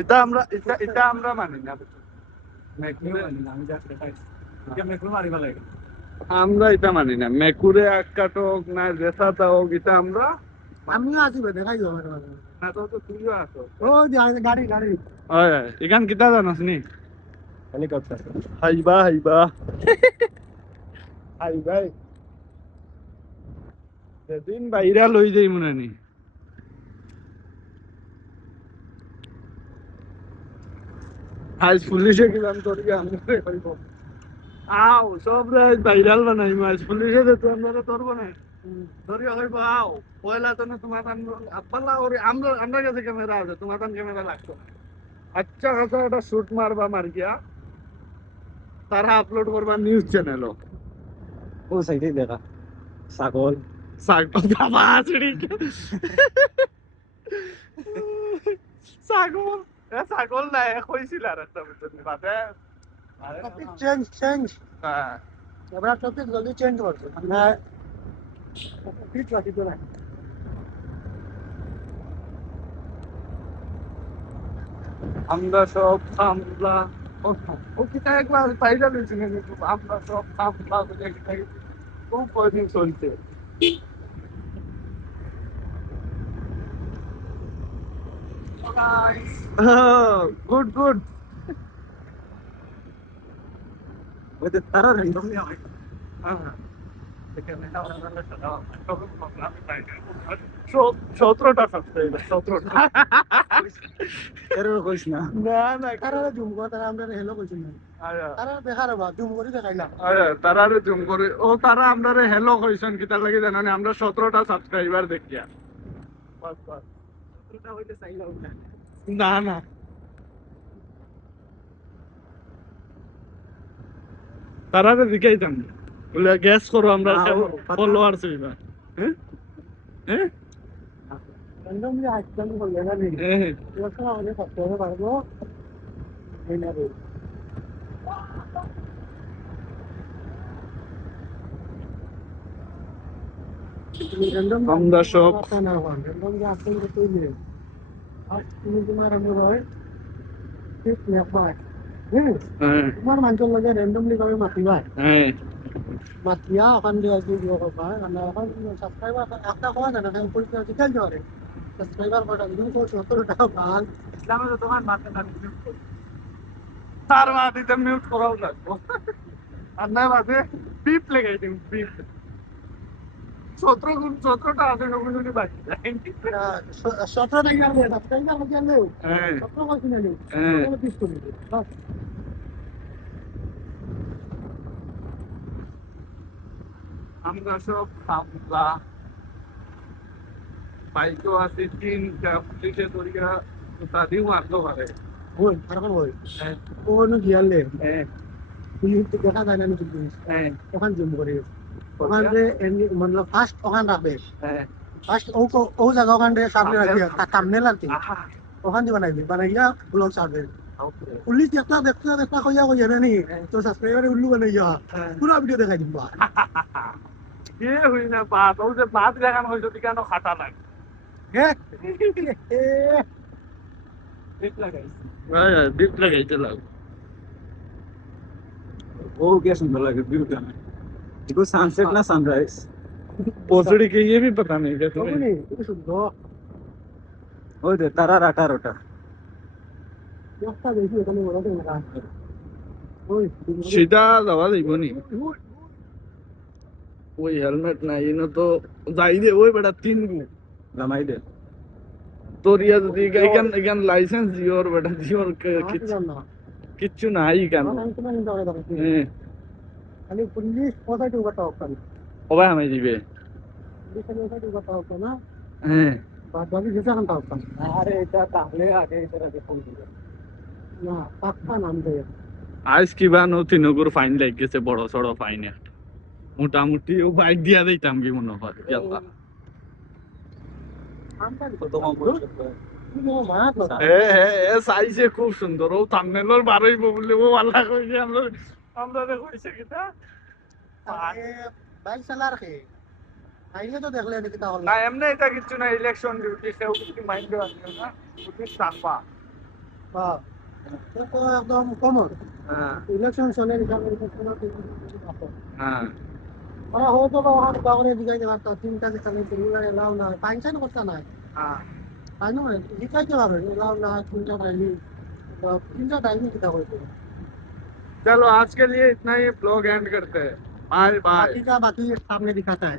এটা আমরা মানি না, আমরা এটা মানি না। মেকুরে আগ কাটক না জেসাটা হোক, এটা আমরা আমিও আছি দেখাই না। তো তুইও আছো। ও গাড়ি গাড়ি এখান কিতা জানাস নি? হেলিকপ্টার হাইবা হাইবা হাইবা সেদিন বাইরা লই যাই মনে নি। আজ পুলিশে গেলাম তোর আও সব রাত ভাইরাল বানাই মাছ পুলিশে তো আমরা তোর বানাই ধরিয়া হইব। আও পয়লা তো না তোমার আপাল্লা ওরে আমরা কাছে ক্যামেরা আছে, তোমার ক্যামেরা লাগতো না। আচ্ছা খাসা একটা শুট মারবা মার গিয়া তারা আপলোড করবা নিউজ চ্যানেলও। ও সাইডে দেখা ছাগল ছাগল বাবা ছিড়ি ছাগল ছাগল নাই কইছিল আর একটা ভিতর বাদে চেঞ্জ চেঞ্জ হ্যাঁ এবার টপিক জলদি চেঞ্জ করছে মানে ফিট রাখি তো না আমরা সব সামলা ও কিতা একবার ভাইরাল হয়েছে কিন্তু আমরা সব সামলা খুব কয়দিন চলছে। গুড গুড ওদের তারা র্যান্ডমলি হয় হ্যাঁ 17টা সাবস্ক্রাইবার 17টা এর কইছ না না না তারা জুম করে তারা আমরা হেলো কইছ না তারা দেখার বা জুম করে দেখাইলাম তারারে জুম করে ও তারা আমরারে হেলো কইছেন কিতা লাগি জানেন আমরা 17টা সাবস্ক্রাইবার দেখিয়া বাস বাস 17টা হইতে চাইলাম না না তারারে দেখাইতাম বলে গ্যাস করো আমরা ফলোয়ার্স হইবা। হ্যাঁ হ্যাঁ র্যান্ডমলি আইসক্রিম বললে না নি হ্যাঁ এরকম আমাদের করতে হবে পারবো এই না রে আমরা সব র্যান্ডমলি আইসক্রিম করতে নিয়ে আর তুমি তোমার আমরা হয় ঠিক নেপায় হ্যাঁ হ্যাঁ তোমার মানুষের লগে র্যান্ডমলি ভাবে মাতিবা হ্যাঁ মাতিয়া ওখান দিয়ে আসবে দিব বাবা আমরা এখন সাবস্ক্রাইবার একটা কোয়া না এখন পুলিশ আছে খেল ধরে সাবস্ক্রাইবার কটা দিন তো 70 টাকা ভাল ইসলামে তো তোমার মাতে না তার মাটিতে মিউট করাও লাগবো আর না বাদে বিপ লেগাই দিন বিপ 17টা আছে ওগুলো বাকি 17 টাকা আমি সাবস্ক্রাইবার লগে আনলো হ্যাঁ 17 কত নিলো হ্যাঁ 30 করে বাস আমরা সব সামলা বাইকও আছে 3টা পুলিশে ধরিয়া তাদিও মারতে পারে। ওই কারণ ওই কোন গিয়ালে হ্যাঁ তুই তো দেখা যায় না কিন্তু হ্যাঁ ওখান জুম করে ওখানে মানে ফার্স্ট ওখান রাখবে হ্যাঁ ফার্স্ট ও জায়গা ওখানে সামনে রাখবে সামনে লাগবে ওখান দিয়ে বানাইয়া ব্লগ ছাড়বে পুলিশ একটা দেখতে কইয়া কইয়া নি তো সাবস্ক্রাইবারে উল্লু বানাইয়া পুরো ভিডিও দেখাই দিবা কে হই না বাত ও যে বাত দেখানো হইতো কেন খাটা লাগে ডিপ লাগাইতে লাগ ओ क्या सुंदर लगे व्यू का देखो सनसेट ना सनराइज पोसड़ी के ये भी पता नहीं क्या तुम्हें नहीं सुंदर ओ दे तारा राटा रोटा देखता देखिए এখানে বড় করে রাখা ওই সেটা যাওয়া যাইব নি ওই হেলমেট নাই ইনো তো যাই দে ওই বেটা 3 গু লামাই দে তোর ইয়া যদি এখান এখান লাইসেন্স দিওর বেটা দিওর কিচ্ছু নাই কেন খালি পুলিশ কোথায় টু কথা হবে কবে আমি দিবে পুলিশ কোথায় টু কথা হবে না হ্যাঁ বাদ বাকি যেটা কাম হবে আরে এটা তাহলে আগে এটা দেখুন না পাক্কা নাম দে আজ কিবা নথিনগর ফাইন লাগ গেছে বড় সড় ফাইন একটা মোটামুটি ও বাইক দিয়া দিতাম কি মনে হয় ইয়াল্লা সাইজে খুব সুন্দর ও থাম্বনেলের বারইব বলে ও আল্লাহ কইছে আমরা কইছে কিটা বাইক চালার কে আইলে তো দেখলে নাকি তাহলে না এমনি এটা কিছু না ইলেকশন ডিউটি সেও কিছু মাইন্ড রাখবে না ওটি চাপা হ্যাঁ তো তো একদম কমন হ্যাঁ ইলেকশন চলে এখানে হ্যাঁ ওরা হয়তো বা ওখানে কাগরে দিকে পারতো তিনটা যে কালে তিনটা এলাও না পাঁচটা করতে না হ্যাঁ তাই না জিতাইতে পারবে এলাও না তিনটা টাইমে কিতা হইতো चलो आज के लिए इतना ही ब्लॉग एंड करते हैं बाय बाय बाकी का बाकी सामने दिखाता है